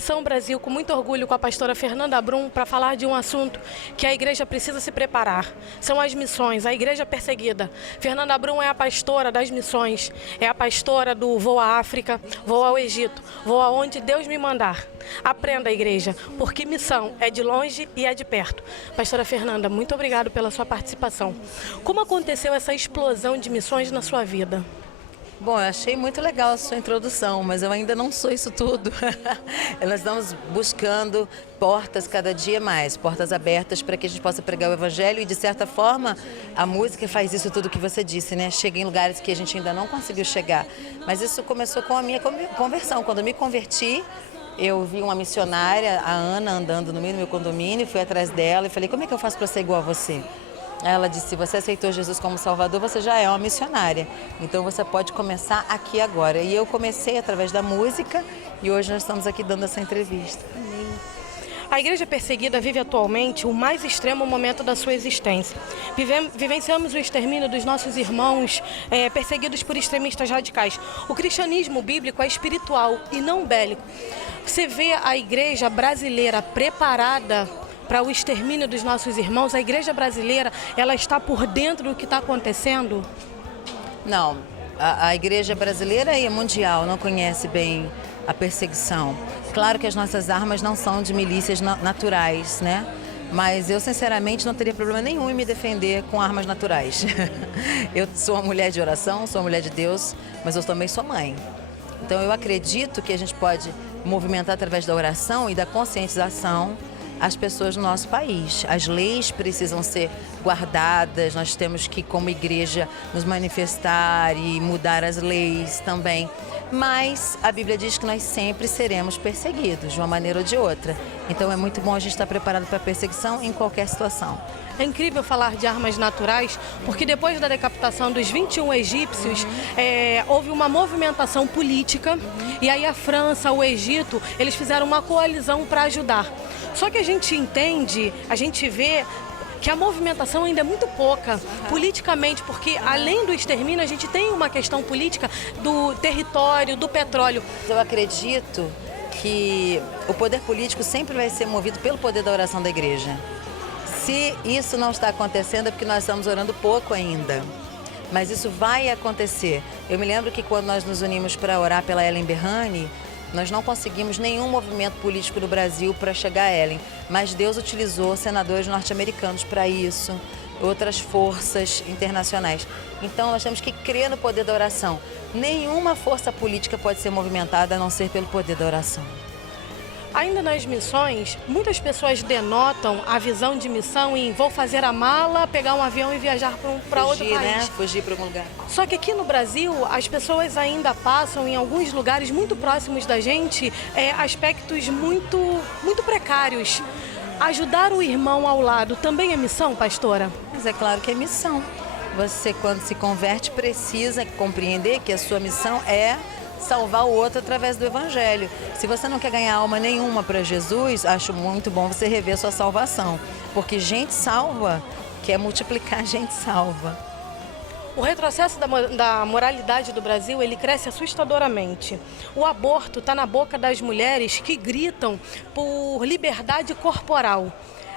Ação Brasil, com muito orgulho, com a pastora Fernanda Brum, para falar de um assunto que a igreja precisa se preparar. São as missões, a igreja perseguida. Fernanda Brum é a pastora das missões, é a pastora do Vou à África, Vou ao Egito, Vou aonde Deus me mandar. Aprenda, igreja, porque missão é de longe e é de perto. Pastora Fernanda, muito obrigado pela sua participação. Como aconteceu essa explosão de missões na sua vida? Bom, eu achei muito legal a sua introdução, mas eu ainda não sou isso tudo. Nós estamos buscando portas cada dia mais, portas abertas para que a gente possa pregar o Evangelho e, de certa forma, a música faz isso tudo que você disse, né? Chega em lugares que a gente ainda não conseguiu chegar. Mas isso começou com a minha conversão. Quando eu me converti, eu vi uma missionária, a Ana, andando no meio do meu condomínio, fui atrás dela e falei, como é que eu faço para ser igual a você? Ela disse, se você aceitou Jesus como Salvador, você já é uma missionária. Então você pode começar aqui agora. E eu comecei através da música e hoje nós estamos aqui dando essa entrevista. A igreja perseguida vive atualmente o mais extremo momento da sua existência. Vivenciamos o extermínio dos nossos irmãos perseguidos por extremistas radicais. O cristianismo bíblico é espiritual e não bélico. Você vê a igreja brasileira preparada para o extermínio dos nossos irmãos? A igreja brasileira, ela está por dentro do que está acontecendo? Não, a igreja brasileira e mundial não conhece bem a perseguição. Claro que as nossas armas não são de milícias naturais, né? Mas eu, sinceramente, não teria problema nenhum em me defender com armas naturais. Eu sou uma mulher de oração, sou uma mulher de Deus, mas eu também sou mãe. Então eu acredito que a gente pode movimentar através da oração e da conscientização as pessoas do nosso país. As leis precisam ser guardadas, nós temos que, como igreja, nos manifestar e mudar as leis também. Mas a Bíblia diz que nós sempre seremos perseguidos, de uma maneira ou de outra. Então é muito bom a gente estar preparado para a perseguição em qualquer situação. É incrível falar de armas naturais, porque depois da decapitação dos 21 egípcios, houve uma movimentação política, e aí a França, o Egito, eles fizeram uma coalizão para ajudar. Só que a gente entende, a gente vê que a movimentação ainda é muito pouca, politicamente, porque além do extermínio, a gente tem uma questão política do território, do petróleo. Eu acredito que o poder político sempre vai ser movido pelo poder da oração da igreja. Se isso não está acontecendo é porque nós estamos orando pouco ainda. Mas isso vai acontecer. Eu me lembro que quando nós nos unimos para orar pela Ellen Berrani, nós não conseguimos nenhum movimento político no Brasil para chegar a Ellen, mas Deus utilizou senadores norte-americanos para isso, outras forças internacionais. Então nós temos que crer no poder da oração. Nenhuma força política pode ser movimentada a não ser pelo poder da oração. Ainda nas missões, muitas pessoas denotam a visão de missão em vou fazer a mala, pegar um avião e viajar para outro país. Né? Fugir para algum lugar. Só que aqui no Brasil, as pessoas ainda passam em alguns lugares muito próximos da gente aspectos muito precários. Ajudar o irmão ao lado também é missão, pastora? Mas é claro que é missão. Você, quando se converte, precisa compreender que a sua missão é salvar o outro através do Evangelho. Se você não quer ganhar alma nenhuma para Jesus, acho muito bom você rever sua salvação. Porque gente salva quer multiplicar gente salva. O retrocesso da moralidade do Brasil, ele cresce assustadoramente. O aborto está na boca das mulheres que gritam por liberdade corporal.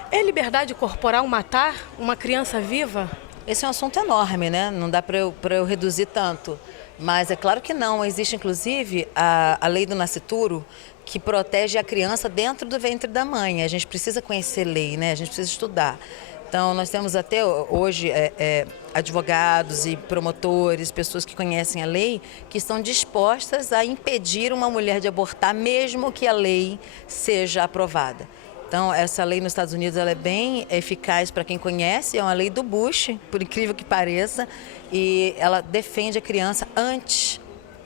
É liberdade corporal matar uma criança viva? Esse é um assunto enorme, né? Não dá para eu reduzir tanto. Mas é claro que não. Existe, inclusive, a lei do nascituro, que protege a criança dentro do ventre da mãe. A gente precisa conhecer lei, né? A gente precisa estudar. Então, nós temos até hoje advogados e promotores, pessoas que conhecem a lei, que estão dispostas a impedir uma mulher de abortar, mesmo que a lei seja aprovada. Então, essa lei nos Estados Unidos ela é bem eficaz para quem conhece, é uma lei do Bush, por incrível que pareça, e ela defende a criança antes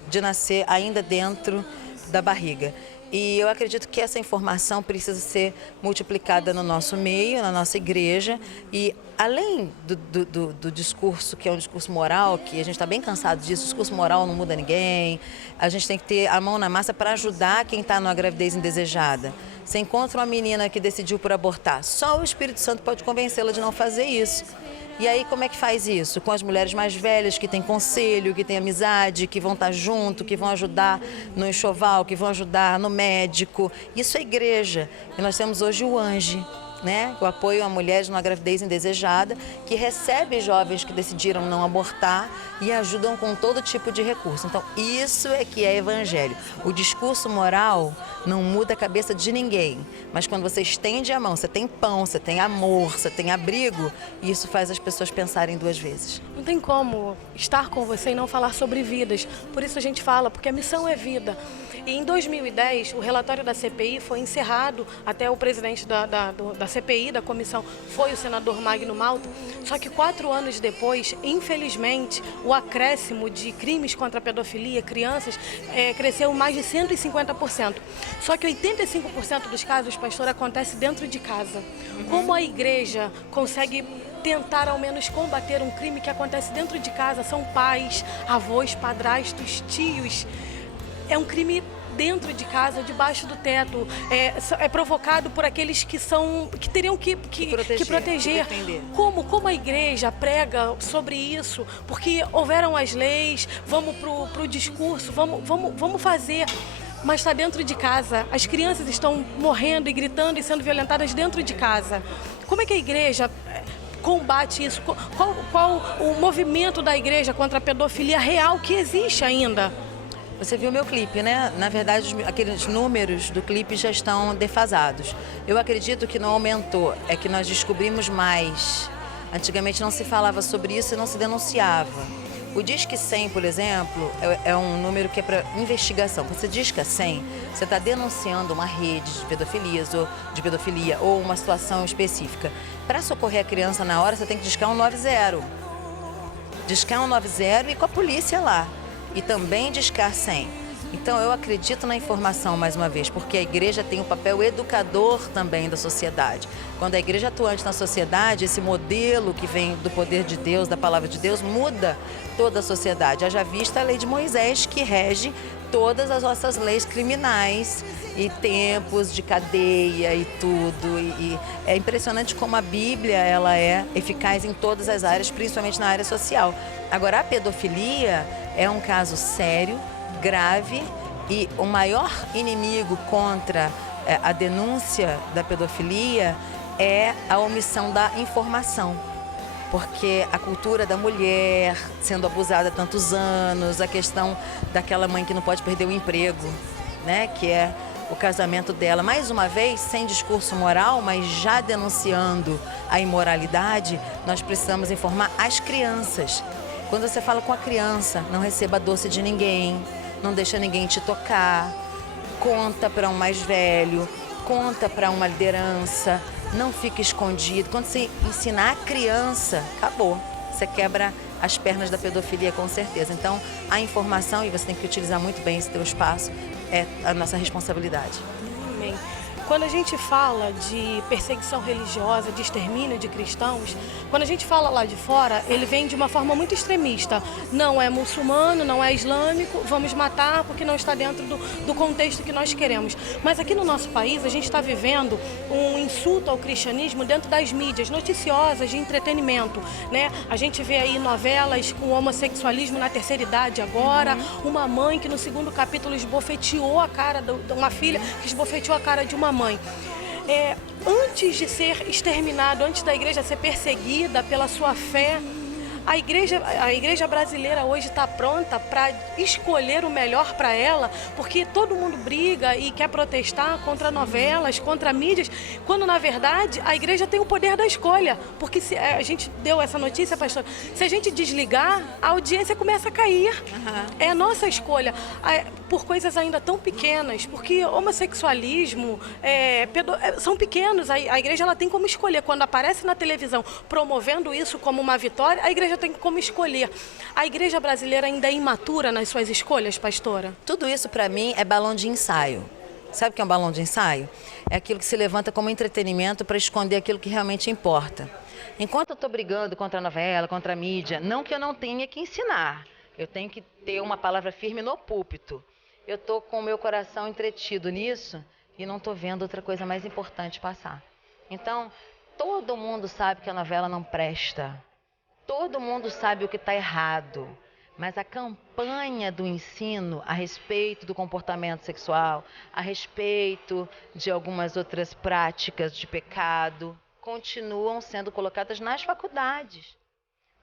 de nascer, ainda dentro da barriga. E eu acredito que essa informação precisa ser multiplicada no nosso meio, na nossa igreja, e além do discurso, que é um discurso moral, que a gente está bem cansado disso, o discurso moral não muda ninguém, a gente tem que ter a mão na massa para ajudar quem está numa gravidez indesejada. Você encontra uma menina que decidiu por abortar, só o Espírito Santo pode convencê-la de não fazer isso. E aí como é que faz isso? Com as mulheres mais velhas, que têm conselho, que têm amizade, que vão estar junto, que vão ajudar no enxoval, que vão ajudar no médico. Isso é igreja. E nós temos hoje o Ange, né? O apoio a mulheres numa gravidez indesejada, que recebe jovens que decidiram não abortar e ajudam com todo tipo de recurso. Então, isso é que é evangelho. O discurso moral não muda a cabeça de ninguém, mas quando você estende a mão, você tem pão, você tem amor, você tem abrigo, isso faz as pessoas pensarem duas vezes. Não tem como estar com você e não falar sobre vidas. Por isso a gente fala, porque a missão é vida. E em 2010, o relatório da CPI foi encerrado, até o presidente da CPI, da comissão, foi o senador Magno Malta. Só que 4 anos depois, infelizmente, o acréscimo de crimes contra a pedofilia, crianças, cresceu mais de 150%. Só que 85% dos casos, pastor, acontece dentro de casa. Como a igreja consegue tentar ao menos combater um crime que acontece dentro de casa? São pais, avós, padrastos, tios. É um crime dentro de casa, debaixo do teto, é provocado por aqueles que teriam que proteger. Como a igreja prega sobre isso? Porque houveram as leis, vamos pro discurso, vamos fazer. Mas está dentro de casa. As crianças estão morrendo e gritando e sendo violentadas dentro de casa. Como é que a igreja combate isso? Qual o movimento da igreja contra a pedofilia real que existe ainda? Você viu meu clipe, né? Na verdade, aqueles números do clipe já estão defasados. Eu acredito que não aumentou, é que nós descobrimos mais. Antigamente não se falava sobre isso e não se denunciava. O Disque 100, por exemplo, é um número que é para investigação. Quando você disca 100, você está denunciando uma rede de pedofilia ou uma situação específica. Para socorrer a criança na hora, você tem que discar 190. Discar 190 e com a polícia lá. E também discar 100. Então, eu acredito na informação, mais uma vez, porque a igreja tem um papel educador também da sociedade. Quando a igreja é atuante na sociedade, esse modelo que vem do poder de Deus, da palavra de Deus, muda toda a sociedade. Haja vista a lei de Moisés, que rege todas as nossas leis criminais e tempos de cadeia e tudo. E é impressionante como a Bíblia ela é eficaz em todas as áreas, principalmente na área social. Agora, a pedofilia é um caso sério, grave, e o maior inimigo contra a denúncia da pedofilia é a omissão da informação. Porque a cultura da mulher sendo abusada há tantos anos, a questão daquela mãe que não pode perder o emprego, né, que é o casamento dela. Mais uma vez, sem discurso moral, mas já denunciando a imoralidade, nós precisamos informar as crianças. Quando você fala com a criança, não receba doce de ninguém, não deixa ninguém te tocar, conta para um mais velho, conta para uma liderança, não fique escondido. Quando você ensinar a criança, acabou. Você quebra as pernas da pedofilia com certeza. Então, a informação, e você tem que utilizar muito bem esse teu espaço, é a nossa responsabilidade. Amém. Quando a gente fala de perseguição religiosa, de extermínio de cristãos, quando a gente fala lá de fora, ele vem de uma forma muito extremista. Não é muçulmano, não é islâmico, vamos matar porque não está dentro do contexto que nós queremos. Mas aqui no nosso país, a gente está vivendo um insulto ao cristianismo dentro das mídias noticiosas de entretenimento, né? A gente vê aí novelas com homossexualismo na terceira idade agora, uma mãe que no 2º capítulo esbofeteou a cara de uma filha, que esbofeteou a cara de uma mãe. Antes de ser exterminado, antes da igreja ser perseguida pela sua fé, a igreja brasileira hoje está pronta para escolher o melhor para ela, porque todo mundo briga e quer protestar contra novelas, contra mídias, quando na verdade a igreja tem o poder da escolha. Porque se a gente deu essa notícia, pastor, se a gente desligar, a audiência começa a cair. É a nossa escolha. Por coisas ainda tão pequenas, porque homossexualismo são pequenos, a igreja ela tem como escolher. Quando aparece na televisão promovendo isso como uma vitória, a igreja tem como escolher. A igreja brasileira ainda é imatura nas suas escolhas, pastora? Tudo isso para mim é balão de ensaio. Sabe o que é um balão de ensaio? É aquilo que se levanta como entretenimento para esconder aquilo que realmente importa. Enquanto eu estou brigando contra a novela, contra a mídia, não que eu não tenha que ensinar, eu tenho que ter uma palavra firme no púlpito. Eu estou com o meu coração entretido nisso e não estou vendo outra coisa mais importante passar. Então, todo mundo sabe que a novela não presta. Todo mundo sabe o que está errado, mas a campanha do ensino a respeito do comportamento sexual, a respeito de algumas outras práticas de pecado, continuam sendo colocadas nas faculdades.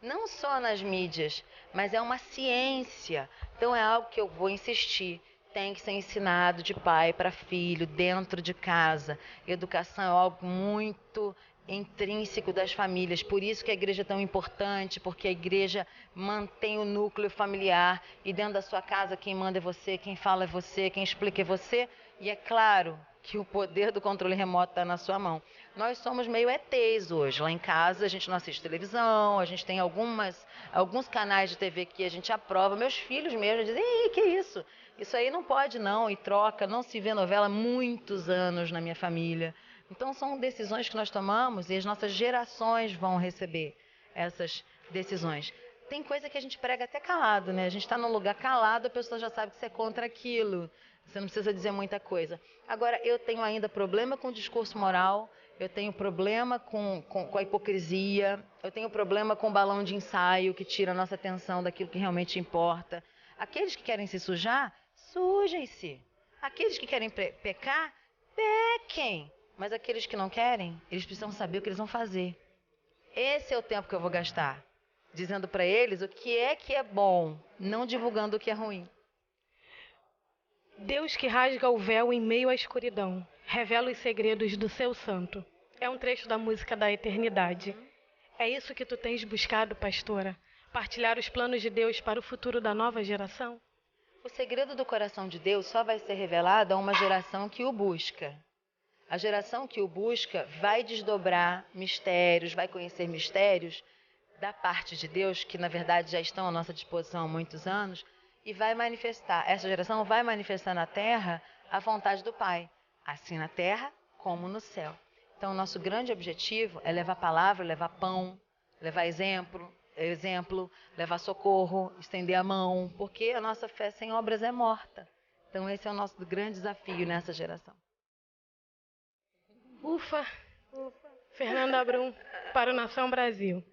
Não só nas mídias, mas é uma ciência. Então é algo que eu vou insistir. Tem que ser ensinado de pai para filho, dentro de casa. Educação é algo muito intrínseco das famílias. Por isso que a igreja é tão importante, porque a igreja mantém o núcleo familiar. E dentro da sua casa, quem manda é você, quem fala é você, quem explica é você. E é claro que o poder do controle remoto está na sua mão. Nós somos meio ETs hoje. Lá em casa a gente não assiste televisão, a gente tem alguns canais de TV que a gente aprova. Meus filhos mesmo dizem, ei, que isso? Isso aí não pode não, e troca, não se vê novela há muitos anos na minha família. Então são decisões que nós tomamos e as nossas gerações vão receber essas decisões. Tem coisa que a gente prega até calado, né? A gente está num lugar calado, a pessoa já sabe que você é contra aquilo. Você não precisa dizer muita coisa. Agora, eu tenho ainda problema com o discurso moral, eu tenho problema com a hipocrisia, eu tenho problema com o balão de ensaio que tira a nossa atenção daquilo que realmente importa. Aqueles que querem se sujar, sujem-se. Aqueles que querem pecar, pequem. Mas aqueles que não querem, eles precisam saber o que eles vão fazer. Esse é o tempo que eu vou gastar, dizendo para eles o que é bom, não divulgando o que é ruim. Deus que rasga o véu em meio à escuridão, revela os segredos do seu santo. É um trecho da música da eternidade. É isso que tu tens buscado, pastora? Partilhar os planos de Deus para o futuro da nova geração? O segredo do coração de Deus só vai ser revelado a uma geração que o busca. A geração que o busca vai desdobrar mistérios, vai conhecer mistérios da parte de Deus, que na verdade já estão à nossa disposição há muitos anos, e vai manifestar, essa geração vai manifestar na terra a vontade do Pai, assim na terra como no céu. Então, o nosso grande objetivo é levar palavra, levar pão, levar exemplo, levar socorro, estender a mão, porque a nossa fé sem obras é morta. Então, esse é o nosso grande desafio nessa geração. Ufa! Fernanda Brum, para o Nação Brasil.